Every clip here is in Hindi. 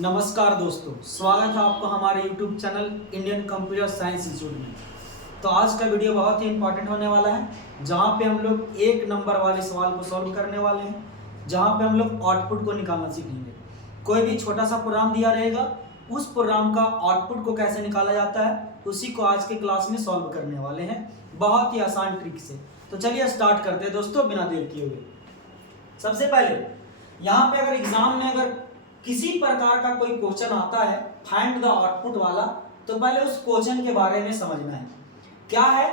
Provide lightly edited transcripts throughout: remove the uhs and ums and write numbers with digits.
नमस्कार दोस्तों, स्वागत है आपका हमारे YouTube channel Indian computer science institute में। तो आज का वीडियो बहुत ही इंपॉर्टेंट होने वाला है, जहां पे हम लोग एक नंबर वाले सवाल को सॉल्व करने वाले हैं, जहां पे हम लोग आउटपुट को निकालना सीखेंगे। कोई भी छोटा सा प्रोग्राम दिया रहेगा, उस प्रोग्राम का आउटपुट को कैसे निकाला जाता है, उसी को आज के क्लास में सॉल्व करने वाले हैं, बहुत ही आसान ट्रिक से। तो चलिए स्टार्ट करते हैं दोस्तों, बिना देर किए हुए। सबसे पहले यहाँ पे अगर एग्जाम में अगर किसी प्रकार का कोई क्वेश्चन आता है फाइंड द आउटपुट वाला, तो पहले उस क्वेश्चन के बारे में समझना है। क्या है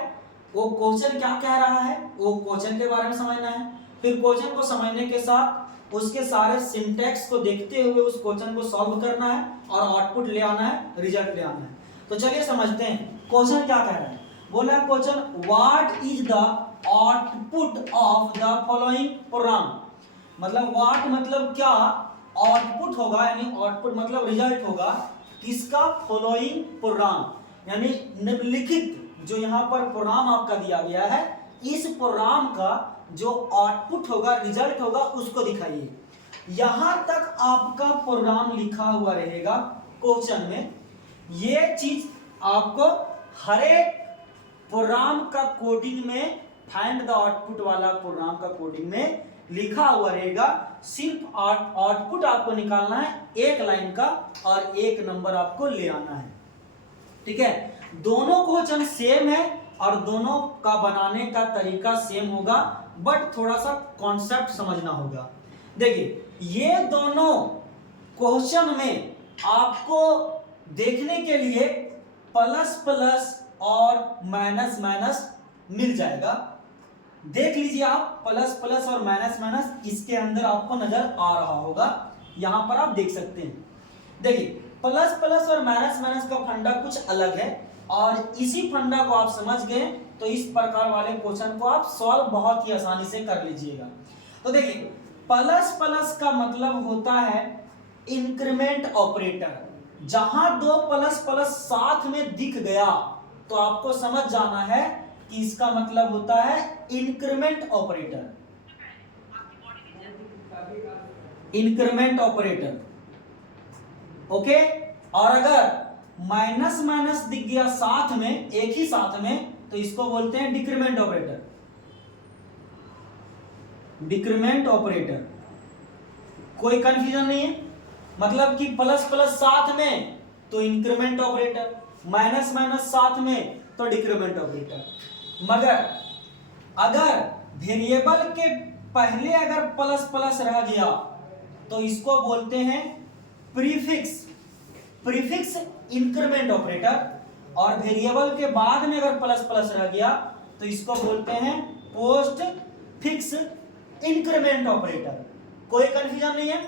वो क्वेश्चन, क्या कह रहा है, वो क्वेश्चन के बारे में समझना है। फिर क्वेश्चन को समझने के साथ उसके सारे सिंटैक्स को देखते हुए उस क्वेश्चन को सॉल्व करना है और आउटपुट ले आना है, रिजल्ट ले आना है। तो चलिए समझते हैं क्वेश्चन क्या कह रहा है। बोला question, what is the output of the following programme. मतलब व्हाट मतलब क्या, आउटपुट होगा यानी आउटपुट मतलब रिजल्ट होगा किसका, फॉलोइंग प्रोग्राम, यानी निम्नलिखित जो यहाँ पर प्रोग्राम आपका दिया गया है, इस प्रोग्राम का जो आउटपुट होगा, रिजल्ट होगा, उसको दिखाइए। यहां तक आपका प्रोग्राम लिखा हुआ रहेगा क्वेश्चन में। ये चीज आपको हर एक प्रोग्राम का कोडिंग में, फाइंड द आउटपुट वाला प्रोग्राम का कोडिंग में लिखा हुआ रहेगा। सिर्फ आउटपुट आपको निकालना है एक लाइन का और एक नंबर आपको ले आना है। ठीक है, दोनों क्वेश्चन सेम है और दोनों का बनाने का तरीका सेम होगा, बट थोड़ा सा कॉन्सेप्ट समझना होगा। देखिए, ये दोनों क्वेश्चन में आपको देखने के लिए प्लस प्लस और माइनस माइनस मिल जाएगा। देख लीजिए आप, प्लस प्लस और माइनस माइनस इसके अंदर आपको नजर आ रहा होगा, यहां पर आप देख सकते हैं। देखिए, प्लस प्लस और माइनस माइनस का फंडा कुछ अलग है और इसी फंडा को आप समझ गए तो इस प्रकार वाले क्वेश्चन को आप सॉल्व बहुत ही आसानी से कर लीजिएगा। तो देखिए, प्लस प्लस का मतलब होता है इंक्रीमेंट ऑपरेटर। जहां दो प्लस प्लस साथ में दिख गया तो आपको समझ जाना है कि इसका मतलब होता है increment operator. Increment operator, okay. और अगर माइनस माइनस दिख गया साथ में, एक ही साथ में, तो इसको बोलते हैं डिक्रीमेंट ऑपरेटर। डिक्रीमेंट ऑपरेटर, कोई कंफ्यूजन नहीं है। मतलब कि प्लस प्लस साथ में तो इंक्रीमेंट ऑपरेटर, माइनस माइनस साथ में तो डिक्रीमेंट ऑपरेटर। मगर अगर वेरिएबल के पहले अगर प्लस प्लस रह गया तो इसको बोलते हैं प्रीफिक्स। Prefix increment operator. और वेरिएबल के बाद में अगर प्लस प्लस रह गया तो इसको बोलते हैं पोस्ट फिक्स इंक्रीमेंट ऑपरेटर। कोई कंफ्यूजन नहीं है।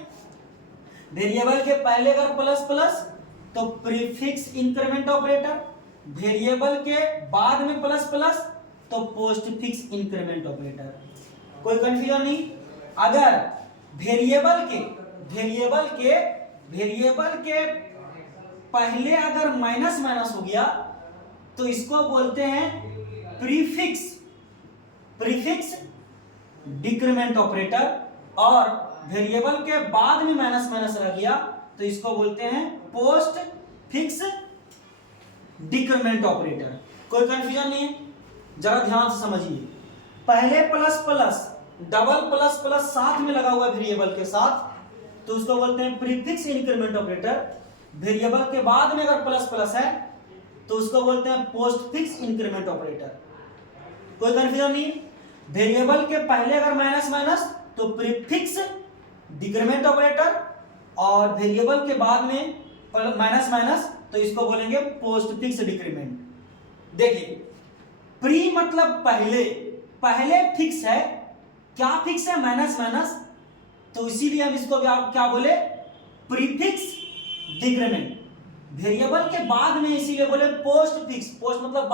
वेरिएबल के पहले अगर प्लस प्लस तो प्रीफिक्स इंक्रीमेंट ऑपरेटर, वेरिएबल के बाद में प्लस प्लस तो पोस्ट फिक्स इंक्रीमेंट ऑपरेटर। कोई कंफ्यूजन नहीं। अगर वेरिएबल के पहले अगर माइनस माइनस हो गया तो इसको बोलते हैं प्रीफिक्स डिक्रीमेंट ऑपरेटर। और वेरिएबल के बाद में माइनस माइनस रह गया तो इसको बोलते हैं पोस्ट फिक्स डिक्रीमेंट ऑपरेटर। कोई कंफ्यूजन नहीं है, जरा ध्यान से समझिए। पहले plus plus, double plus plus साथ में लगा हुआ है वेरिएबल के साथ तो उसको बोलते हैं प्रीफिक्स इंक्रीमेंट ऑपरेटर। वेरिएबल के बाद में अगर प्लस प्लस है तो उसको बोलते हैं पोस्ट फिक्स इंक्रीमेंट ऑपरेटर। कोई कंफ्यूजन नहीं। वेरिएबल के पहले अगर माइनस माइनस तो प्रीफिक्स डिक्रीमेंट ऑपरेटर, और वेरिएबल के बाद में माइनस माइनस तो इसको बोलेंगे पोस्ट फिक्स डिक्रीमेंट। देखिए, प्री मतलब पहले, पहले फिक्स है। क्या फिक्स है, माइनस माइनस, तो इसीलिए हम इसको क्या बोले, प्रीफिक्स डिक्रीमेंट। वेरिएबल के बाद में इसीलिए बोले पोस्ट फिक्स, पोस्ट मतलब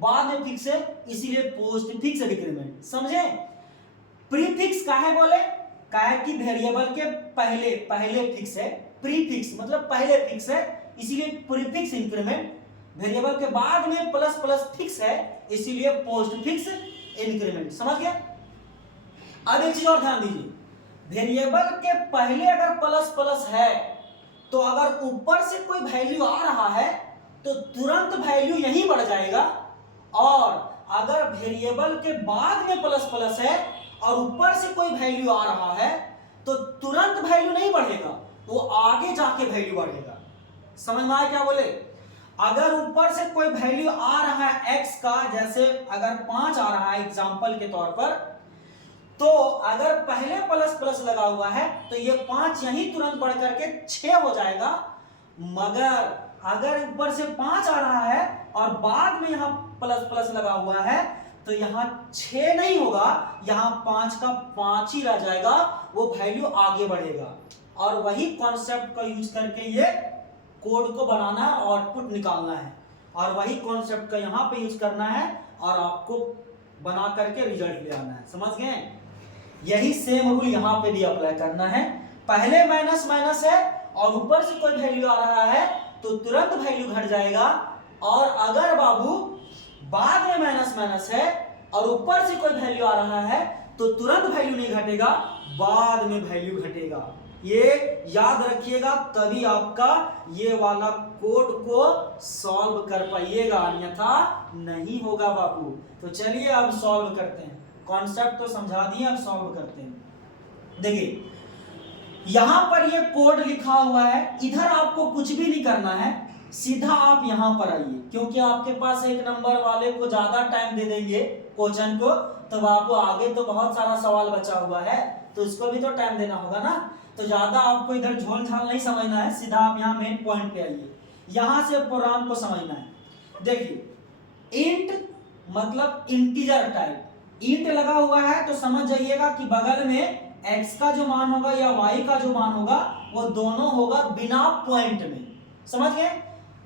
बाद में फिक्स है इसीलिए पोस्ट फिक्स डिक्रीमेंट। समझे। प्रीफिक्स काहे बोले, काहे कि वेरिएबल के पहले फिक्स है, प्रीफिक्स मतलब पहले फिक्स है इसीलिए प्रीफिक्स इंक्रीमेंट। वेरिएबल के बाद में प्लस प्लस फिक्स है इसीलिए पोस्ट फिक्स इंक्रीमेंट। समझ गया। अब एक चीज और ध्यान दीजिए, वेरिएबल के पहले अगर प्लस प्लस है तो अगर ऊपर से कोई वैल्यू आ रहा है तो तुरंत वैल्यू यहीं बढ़ जाएगा, और अगर वेरिएबल के बाद में प्लस प्लस है और ऊपर से कोई वैल्यू आ रहा है तो तुरंत वैल्यू नहीं बढ़ेगा, वो आगे जाके वैल्यू बढ़ेगा। समझ में आया क्या बोले? अगर ऊपर से कोई वैल्यू आ रहा है x का, जैसे अगर 5 आ रहा है एग्जांपल के तौर पर, तो अगर पहले प्लस प्लस लगा हुआ है तो ये 5 यहीं तुरंत बढ़ करके 6 हो जाएगा। मगर अगर ऊपर से 5 आ रहा है और बाद में यहां प्लस प्लस लगा हुआ है तो यहां 6 नहीं होगा, यहां 5 का 5 ही रह जाएगा, वो वैल्यू आगे बढ़ेगा। और वही कॉन्सेप्ट का यूज करके ये कोड को बनाना है, आउटपुट निकालना है, और वही कॉन्सेप्ट का यहां पे यूज करना है और आपको बना करके रिजल्ट ले आना है। समझ गए? यही सेम रूल यहां पे भी अप्लाई करना है। पहले माइनस माइनस है और ऊपर से कोई वैल्यू आ रहा है तो तुरंत वैल्यू घट जाएगा, और अगर बाबू बाद में माइनस माइनस है और ऊपर से कोई वैल्यू आ रहा है तो तुरंत वैल्यू नहीं घटेगा, बाद में वैल्यू घटेगा। ये याद रखिएगा, तभी आपका ये वाला कोड को सॉल्व कर पाइएगा, अन्यथा नहीं होगा बाबू। तो चलिए अब सॉल्व करते हैं, कॉन्सेप्ट तो समझा दिए, अब सॉल्व करते हैं। देखिए यहां पर ये कोड लिखा हुआ है, इधर आपको कुछ भी नहीं करना है, सीधा आप यहां पर आइए, क्योंकि आपके पास एक नंबर वाले को ज्यादा टाइम दे देंगे क्वेश्चन को, तो बाबू आगे तो बहुत सारा सवाल बचा हुआ है तो इसको भी तो टाइम देना होगा ना। तो ज्यादा आपको इधर झोल झाल नहीं समझना है, सीधा आप यहाँ मेन पॉइंट पे आइए, यहां से प्रोग्राम को समझना है। देखिए इंट मतलब इंटीजर टाइप, इंट लगा हुआ है तो समझ जाइएगा कि बगल में x का जो मान होगा या y का जो मान होगा वो दोनों होगा बिना पॉइंट में। समझ गए?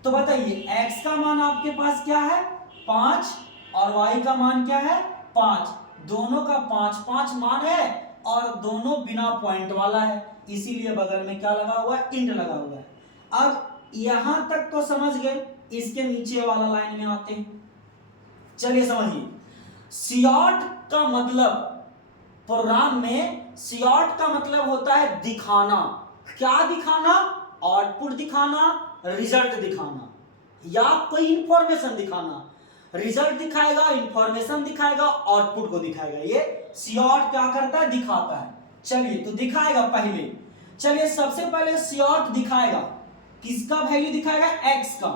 तो बताइए x का मान आपके पास क्या है 5 और y का मान क्या है 5, दोनों का 5 5 मान है और दोनों बिना पॉइंट वाला है, इसीलिए बगल में क्या लगा हुआ है, इंट लगा हुआ है। अब यहां तक तो समझ गए, इसके नीचे वाला लाइन में आते हैं। चलिए समझिए, सियॉट का मतलब प्रोग्राम में, सियॉट का मतलब होता है दिखाना। क्या दिखाना? आउटपुट दिखाना, रिजल्ट दिखाना, या कोई इंफॉर्मेशन दिखाना। रिजल्ट दिखाएगा, इंफॉर्मेशन दिखाएगा, आउटपुट को दिखाएगा। ये सियॉट क्या करता है? दिखाता है। चलिए तो दिखाएगा पहले, चलिए सबसे पहले सियॉट दिखाएगा, किसका वैल्यू दिखाएगा? x का।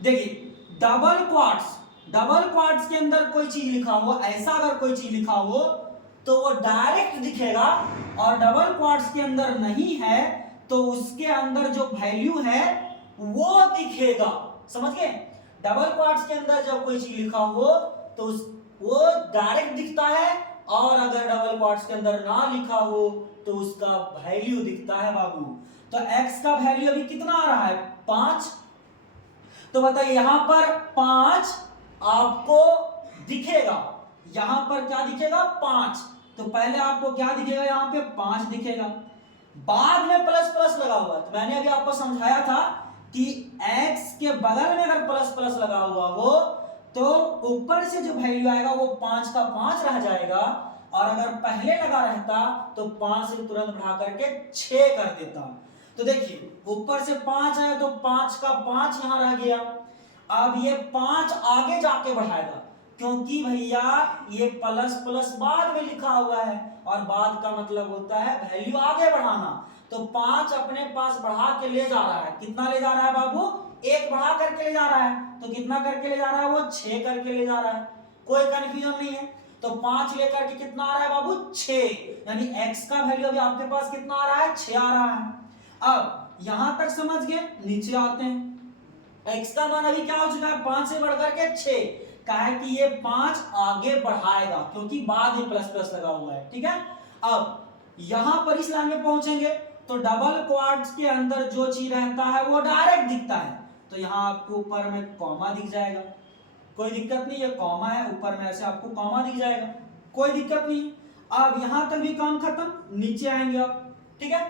देखिए डबल क्वाट्स, डबल क्वाट्स के अंदर कोई चीज लिखा हो, ऐसा अगर कोई चीज लिखा हो तो वो डायरेक्ट दिखेगा, और डबल क्वाट्स के अंदर नहीं है तो उसके अंदर जो वैल्यू है वो दिखेगा। समझ गए? डबल क्वाट्स के अंदर जब कोई चीज लिखा हो तो वो डायरेक्ट दिखता है, और अगर डबल क्वाट्स के अंदर ना लिखा हो तो उसका वैल्यू दिखता है बाबू। तो x का वैल्यू अभी कितना आ रहा है 5, तो बताइए यहां पर 5 आपको दिखेगा, यहां पर क्या दिखेगा 5, तो पहले आपको क्या दिखेगा? यहां पे 5 दिखेगा, बाद में प्लस प्लस लगा हुआ। तो मैंने अभी आपको समझाया था कि x के बगल में अगर प्लस प्लस लगा हुआ हो तो ऊपर से जो वैल्यू आएगा वो 5 का 5 रह जाएगा, और अगर पहले लगा रहता तो 5 से तुरंत बढ़ा करके 6 कर देता। तो देखिए ऊपर से 5 आया तो 5 का 5 यहां रह गया, अब ये 5 आगे जाके बढ़ाएगा, क्योंकि भैया ये प्लस प्लस बाद में लिखा हुआ है, और बाद का मतलब होता है वैल्यू आगे बढ़ाना। तो 5 अपने पास बढ़ा के ले जा रहा है, कितना ले जा रहा है बाबू? 1 बढ़ा करके ले जा रहा है, तो कितना करके ले जा रहा है? वो 6 करके ले जा रहा है, कोई कंफ्यूजन नहीं है। तो 5 लेकर के कितना आ रहा है बाबू? 6, यानी x का वैल्यू अभी आपके पास कितना आ रहा है? 6 आ रहा है। अब यहां तक समझ गए, नीचे आते हैं। x का मान अभी क्या हो चुका है? 5 से बढ़कर के 6, कहा है कि ये 5 आगे बढ़ाएगा क्योंकि बाद में प्लस प्लस लगा हुआ है। ठीक है, अब यहां पर इस लाइन में पहुंचेंगे तो डबल क्वाड्स के अंदर जो चीज रहता है वो डायरेक्ट दिखता है, तो यहां आपको ऊपर में कॉमा दिख जाएगा, कोई दिक्कत नहीं है, कॉमा है ऊपर में, ऐसे आपको कॉमा दिख जाएगा, कोई दिक्कत नहीं। अब यहां तक भी काम खत्म, नीचे आएंगे आप। ठीक है,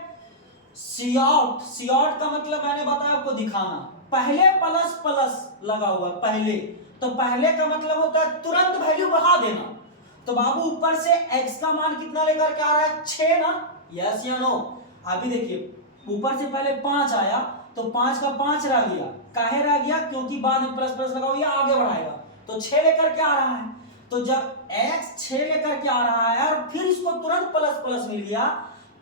सियॉट, सियॉट का मतलब मैंने बताया आपको दिखाना, पहले प्लस प्लस लगा हुआ पहले, तो पहले का मतलब होता है तुरंत वैल्यू बढ़ा देना। तो बाबू ऊपर से x का मान कितना लेकर के आ रहा है? 6 ना, यस या नो? अभी देखिए ऊपर से पहले 5 आया तो 5 का 5 रह गया। काहे रह गया? क्योंकि बाद में प्लस प्लस लगा हुआ आगे बढ़ाएगा, तो 6 लेकर के आ रहा है। तो जब x 6 लेकर के आ रहा है और फिर इसको तुरंत प्लस प्लस मिल गया,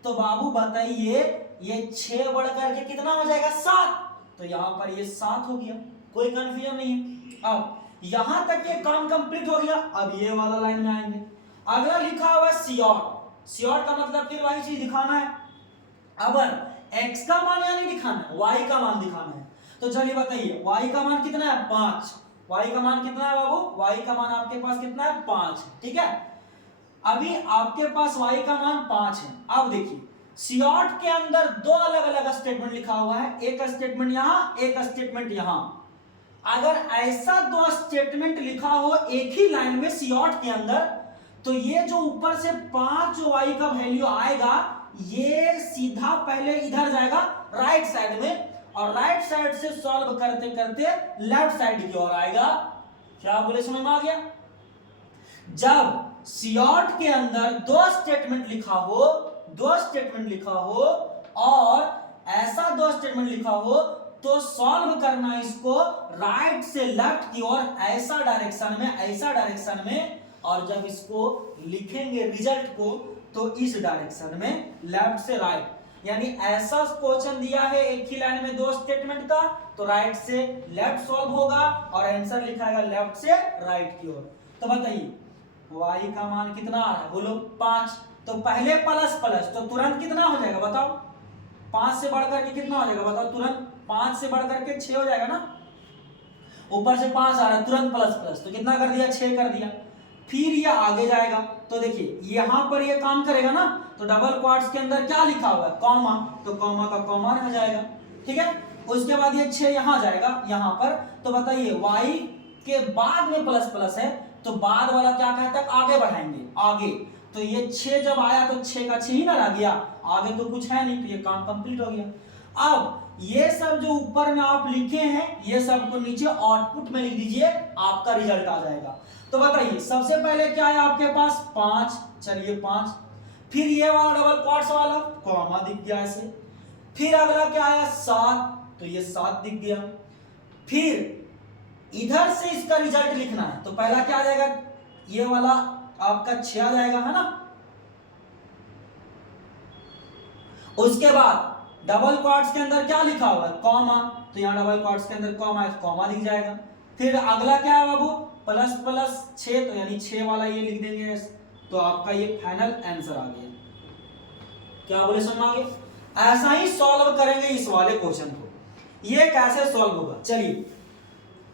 तो बाबू बताइए ये 6 बढ़ करके कितना हो जाएगा? 7। तो यहां पर ये 7 हो गया, कोई कंफ्यूजन नहीं है। अब यहां तक ये काम कंप्लीट हो गया। अब ये वाला लाइन में आएंगे, अगला लिखा हुआ है सियोट। सियोट का मतलब फिर वही चीज दिखाना है। अब x का मान यानी दिखाना है, y का मान दिखाना है। तो चलिए बताइए y का मान कितना है? 5। y का मान कितना है बाबू? y का मान आपके पास कितना है? 5। ठीक है, अभी आपके पास y का मान 5 है। अब देखिए सियोट के अंदर दो अलग अलग स्टेटमेंट लिखा हुआ है, एक स्टेटमेंट यहां, एक स्टेटमेंट यहां। अगर ऐसा दो स्टेटमेंट लिखा हो एक ही लाइन में सियोट के अंदर, तो ये जो ऊपर से 5 y का वैल्यू आएगा, ये सीधा पहले इधर जाएगा राइट साइड में, और राइट साइड से सॉल्व करते करते लेफ्ट साइड की ओर आएगा। क्या बोले, समझ में आ गया? जब सियोट के अंदर दो स्टेटमेंट लिखा हो और ऐसा दो स्टेटमेंट लिखा हो, तो सॉल्व करना इसको राइट से लेफ्ट की ओर, ऐसा डायरेक्शन में, और जब इसको लिखेंगे रिजल्ट को तो इस डायरेक्शन में, लेफ्ट से राइट। यानी ऐसा क्वेश्चन दिया है एक ही लाइन में दो स्टेटमेंट का, तो राइट से लेफ्ट सॉल्व होगा और आंसर लिखाएगा लेफ्ट से राइट की ओर। तो बताइए y का मान कितना आ रहा है? बोलो 5। तो पहले प्लस प्लस, तो तुरंत कितना हो जाएगा बताओ? 5 से बढ़कर के कितना हो जाएगा बताओ? तुरंत 5 से बढ़कर के 6 हो जाएगा ना। ऊपर से 5 आ रहा है, तुरंत प्लस प्लस, तो कितना कर दिया? 6 कर दिया। फिर ये आगे जाएगा, तो देखिए यहां पर ये काम करेगा ना, तो डबल क्वाड्स के अंदर क्या लिखा हुआ है? कॉमा, तो कॉमा का कॉमा रह जाएगा। ठीक है, उसके बाद ये 6 यहां जाएगा, यहां पर। तो बताइए y के बाद में प्लस प्लस है, तो बाद वाला क्या कहता है? आगे बढ़ाएंगे, आगे। तो ये 6 जब आया तो 6 का 6 ही ना रह गया, आगे तो कुछ है नहीं, तो ये काम कंप्लीट हो गया। अब ये सब जो ऊपर में आप लिखे हैं, ये सब को नीचे आउटपुट में लिख दीजिए, आपका रिजल्ट आ जाएगा। तो बताइए सबसे पहले क्या है आपके पास? 5। चलिए 5, फिर ये वाला डबल क्वाड्स वाला कॉमा दिख गया ऐसे। फिर अगला क्या आया? 7, तो ये 7 दिख गया। फिर इधर से इसका रिजल्ट लिखना है, तो पहला क्या आ जाएगा? ये वाला आपका 6 आ जाएगा, है ना। उसके बाद डबल क्वाड्स के अंदर क्या लिखा हुआ है? कॉमा, तो यहां डबल क्वाड्स के अंदर कॉमा है, कॉमा दिख जाएगा। फिर अगला क्या है बाबू? प्लस प्लस 6, तो यानी 6 वाला ये लिख देंगे, तो आपका ये फाइनल आंसर आ गया। क्या बोले, समझ में आ गया? ऐसा ही सॉल्व करेंगे इस वाले क्वेश्चन को। ये कैसे सॉल्व होगा? चलिए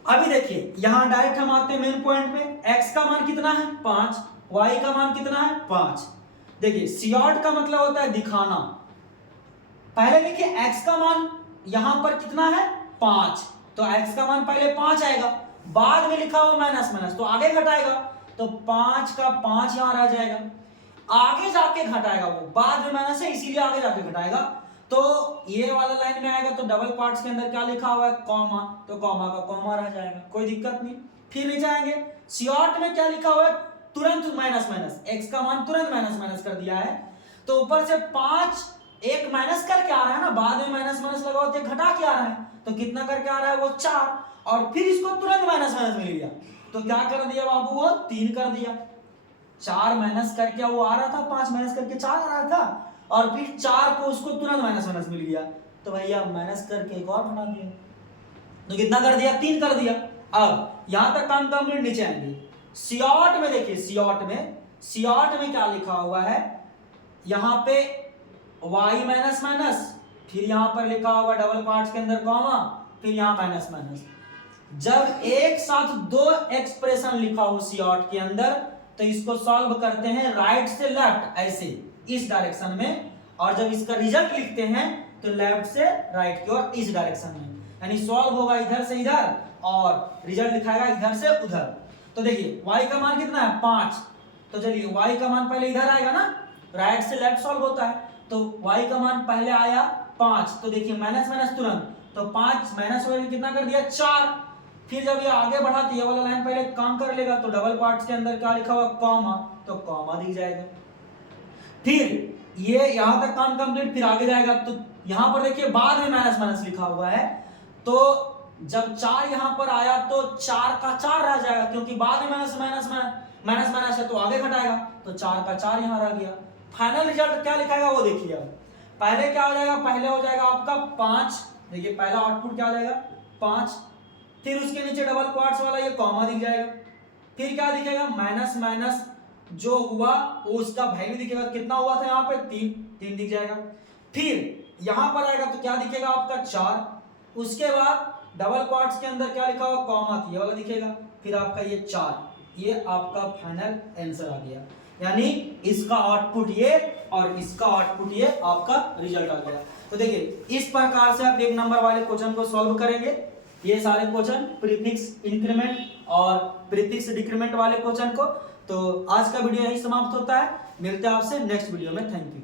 अभी देखिए, यहां डायरेक्ट हम आते हैं मेन पॉइंट पे। x का मान कितना है? 5। y का मान कितना है? 5। देखिए सियोट का मतलब होता है दिखाना। पहले देखिए x का मान यहां पर कितना है? 5। तो x का मान पहले 5 आएगा, बाद में लिखा हुआ माइनस माइनस, तो आगे घटाएगा, तो 5 का 5 यहां रह जाएगा। आगे जाके घटाएगा, वो बाद में माइनस है इसीलिए आगे जाके घटाएगा। तो ये वाला लाइन में आएगा, तो डबल क्वाड्स के अंदर क्या लिखा हुआ है? कॉमा, तो कॉमा का कॉमा रह जाएगा, कोई दिक्कत नहीं। फिर नीचे आएंगे, सियोट में क्या लिखा हुआ है? तुरंत माइनस माइनस, x का मान तुरंत माइनस माइनस कर दिया है, तो ऊपर से 5 एक माइनस करके आ रहा है ना, बाद में माइनस माइनस लगा होते घटा के आ रहा है, तो कितना करके आ रहा है? वो 4। और फिर इसको तुरंत माइनस माइनस मिल गया, तो क्या कर दिया बाबू? वो 3 कर दिया। 4 माइनस करके वो आ रहा था, 5 माइनस करके 4 आ रहा था, और फिर 4 को उसको तुरंत माइनस माइनस मिल गया, तो भैया माइनस करके एक और बना दिया, तो कितना कर दिया? 3 कर दिया। अब यहां तक काम कंप्लीट। नीचे आएंगे, सियोट में देखिए, सियोट में क्या लिखा हुआ है? यहां पे y माइनस माइनस, फिर यहां पर लिखा हुआ डबल क्वाड्स के अंदर कॉमा, फिर यहां माइनस माइनस। जब एक साथ दो एक्सप्रेशन लिखा हो सियोट के अंदर, तो इसको सॉल्व करते हैं राइट से लेफ्ट, ऐसे इस डायरेक्शन में, और जब इसका रिजल्ट लिखते हैं तो लेफ्ट से राइट की ओर, इस डायरेक्शन में। यानी सॉल्व होगा इधर से इधर और रिजल्ट लिखाएगा इधर से उधर। तो देखिए y का मान कितना है? 5। तो चलिए y का मान पहले इधर आएगा ना, राइट से लेफ्ट सॉल्व होता है, तो y का मान पहले आया 5, तो देखिए माइनस माइनस तुरंत, तो 5 माइनस हो कितना कर दिया? 4। फिर जब ये आगे बढ़ा तो ये वाला लाइन पहले काम कर लेगा, तो डबल क्वाड्स के अंदर क्या लिखा हुआ? कॉमा, तो कॉमा दिख जाएगा। फिर ये यहाँ तक काम कंप्लीट, फिर आगे जाएगा तो यहाँ पर देखिए बाद में माइनस माइनस लिखा हुआ है, तो जब 4 यहाँ पर आया तो 4 का 4 रह जाएगा, क्योंकि बाद में माइनस माइनस माइनस माइनस है तो आगे घटाएगा, तो 4 का 4 यहाँ रह गया। फाइनल रिजल्ट क्या लिखाएगा वो देखिए। अब पहले क्या हो जाएगा, पहले हो जाएगा आपका 5, देखिए पहला आउटपुट क्या हो जाएगा 5, फिर उसके नीचे डबल क्वार्ट्स वाला ये कॉमा दिख जाएगा, फिर क्या दिखेगा माइनस माइनस जो हुआ वो उसका वैल्यू दिखेगा, कितना हुआ था यहाँ पे 3 दिख जाएगा। फिर यहाँ पर आएगा तो क्या दिखेगा आपका 4, उसके बाद डबल क्वार्ट्स के अंदर क्या लिखा हुआ कॉमा ये वाला दिखेगा, फिर आपका ये 4, ये आपका फाइनल आंसर आ गया। यानी इसका आउटपुट ये और इसका आउटपुट ये आपका रिजल्ट आ गया। तो देखिए इस प्रकार से आप एक नंबर वाले क्वेश्चन को सॉल्व करेंगे। ये सारे क्वेश्चन प्रीफिक्स इंक्रीमेंट और प्रीफिक्स डिक्रीमेंट वाले क्वेश्चन को। तो आज का वीडियो यही समाप्त होता है, मिलते हैं आपसे नेक्स्ट वीडियो में। Thank you.